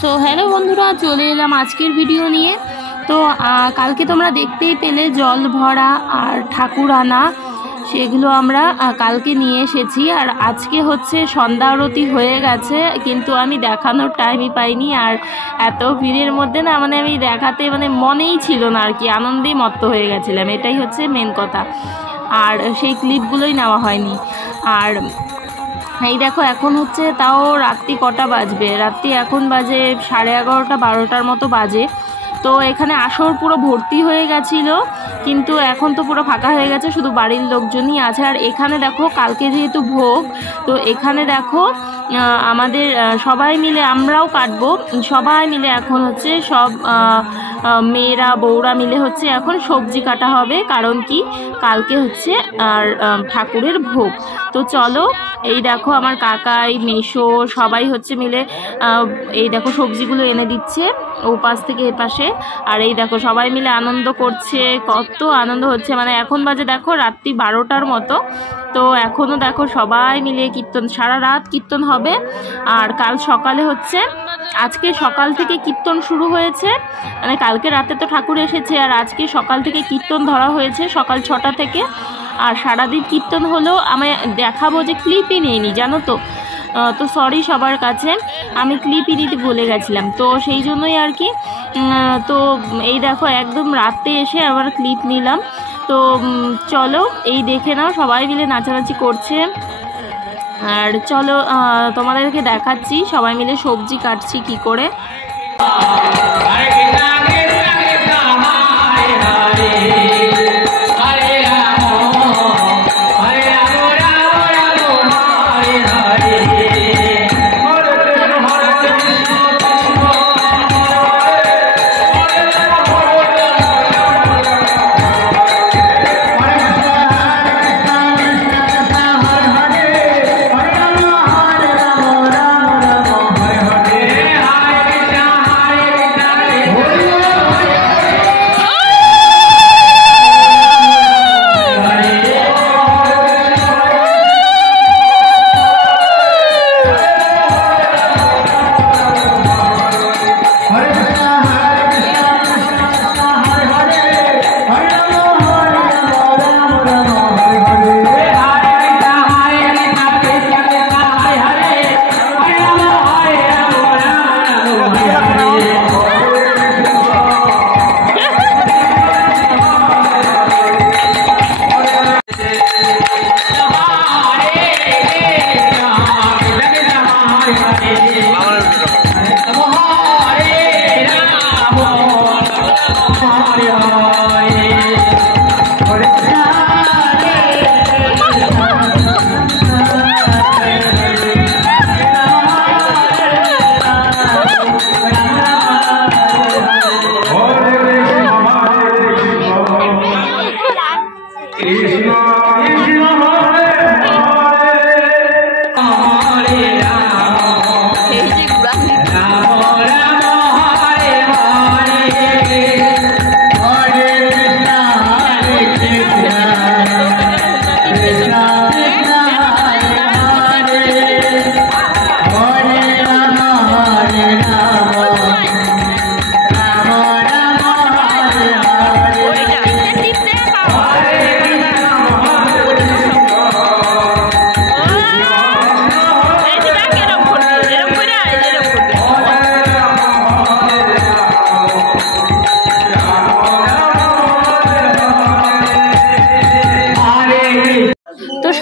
So hello বন্ধুরা, চলে এলাম আজকের ভিডিও নিয়ে। তো কালকে তোমরা দেখতেই পেলে জল ভরা আর ঠাকুর আনা, সেগুলো আমরা কালকে নিয়ে এসেছি। আর আজকে হচ্ছে সন্ধ্যা আরতি হয়ে গেছে, কিন্তু আমি দেখানোর টাইমই পাইনি। আর এত ভিড়ের মধ্যে না আমি দেখাতে মনেই ছিল না আর কি, আনন্দেই মত্ত হয়ে গেছিলাম, এটাই হচ্ছে মেন কথা। আর সেই ক্লিপগুলোই নেওয়া হয়নি। আর এই দেখো এখন হচ্ছে তাও রাত্রি কটা বাজবে, রাত্রি এখন বাজে 11:30 12টার মতো বাজে। তো এখানে আসর পুরো ভর্তি হয়ে গেছিলো, কিন্তু এখন তো পুরো ফাঁকা হয়ে গেছে, শুধু বাড়ির লোকজনই আছে। আর এখানে দেখো কালকে যেহেতু ভোগ, তো এখানে দেখো আমাদের সবাই মিলে, আমরাও কাটবো, সবাই মিলে এখন হচ্ছে সব মেয়েরা বউরা মিলে হচ্ছে এখন সবজি কাটা হবে। কারণ কি কালকে হচ্ছে আর ঠাকুরের ভোগ। তো চলো, এই দেখো আমার কাকাই মেশো সবাই হচ্ছে মিলে এই দেখো সবজিগুলো এনে দিচ্ছে ও পাশ থেকে এ পাশে। আর এই দেখো সবাই মিলে আনন্দ করছে, কত আনন্দ হচ্ছে। এখন বাজে দেখো রাত্রি 12টার মতো। তো এখনও দেখো সবাই মিলে কীর্তন, সারা রাত কীর্তন হবে। আর কাল সকালে হচ্ছে, আজকে সকাল থেকে কীর্তন শুরু হয়েছে, কালকে রাতে তো ঠাকুর এসেছে, আর আজকে সকাল থেকে কীর্তন ধরা হয়েছে সকাল 6টা থেকে। আর সারাদিন কীর্তন হলেও আমি দেখাবো যে ক্লিপই নেইনি, জানো তো। তো সরি সবার কাছে, আমি ক্লিপই নিতে ভুলে গেছিলাম, তো সেই জন্যই আর কি। তো এই দেখো একদম রাতে এসে আবার ক্লিপ নিলাম। তো চলো এই দেখে নাও, সবাই মিলে নাচানাচি করছে। আর চলো তোমাদেরকে দেখাচ্ছি সবাই মিলে সবজি কাটছি কি করে।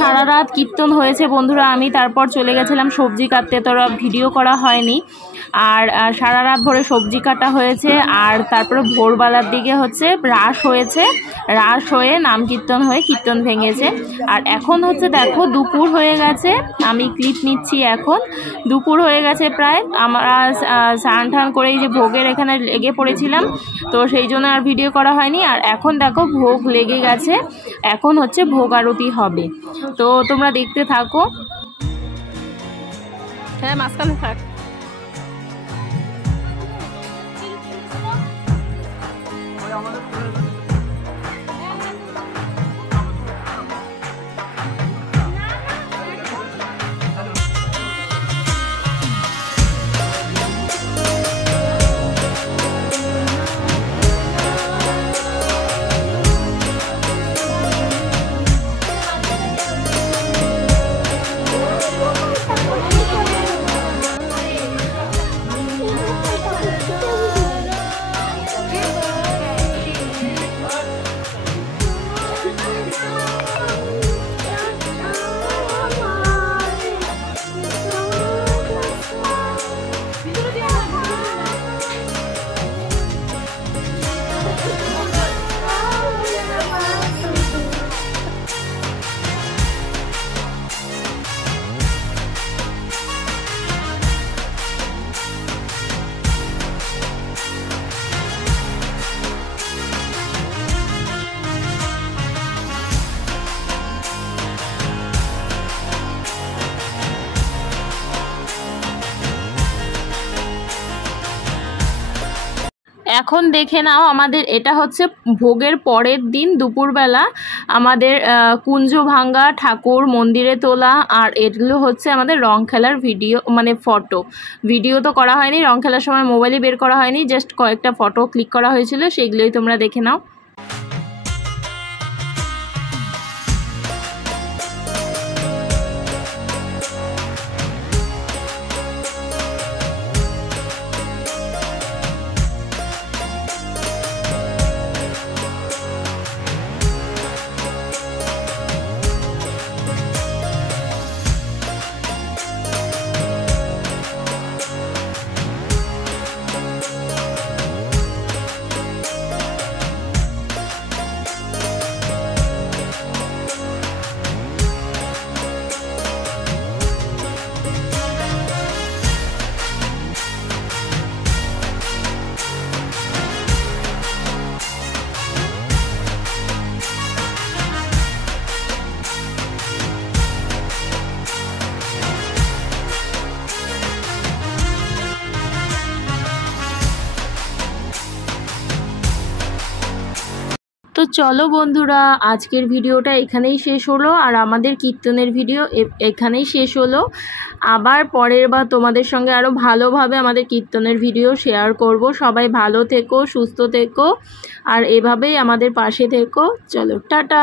সারা রাত কীর্তন হয়েছে বন্ধুরা, আমি তারপর চলে গেছিলাম সবজি কাটতে, তোরা ভিডিও করা হয়নি। আর সারা রাত ভরে সবজি কাটা হয়েছে। আর তারপরে ভোরবেলার দিকে হচ্ছে রাস হয়েছে, রাস হয়ে নাম কীর্তন হয়ে কীর্তন ভেঙেছে। আর এখন হচ্ছে দেখো দুপুর হয়ে গেছে, আমি ক্লিপ নিচ্ছি, এখন দুপুর হয়ে গেছে প্রায়। আমরা স্নান টান করে এই যে ভোগের এখানে লেগে পড়েছিলাম, তো সেই জন্য আর ভিডিও করা হয়নি। আর এখন দেখো ভোগ লেগে গেছে, এখন হচ্ছে ভোগ আরতি হবে, তো তোমরা দেখতে থাকো। হ্যাঁ মাঝখানে থাক। এখন দেখে নাও, আমাদের এটা হচ্ছে ভোগের পরের দিন দুপুরবেলা আমাদের কুঞ্জ ভাঙ্গা, ঠাকুর মন্দিরে তোলা, আর এগুলো হচ্ছে আমাদের রং খেলার ভিডিও, মানে ফটো। ভিডিও তো করা হয়নি, রং খেলার সময় মোবাইলে বের করা হয়নি, জাস্ট কয়েকটা ফটো ক্লিক করা হয়েছিল, সেগুলোই তোমরা দেখে নাও। তো চলো বন্ধুরা, আজকের ভিডিওটা এখানেই শেষ হলো, আর আমাদের কীর্তনের ভিডিও এখানেই শেষ হলো। আবার পরের বার তোমাদের সঙ্গে আরও ভালোভাবে আমাদের কীর্তনের ভিডিও শেয়ার করব। সবাই ভালো থেকো, সুস্থ থেকো, আর এভাবেই আমাদের পাশে থেকো। চলো, টাটা।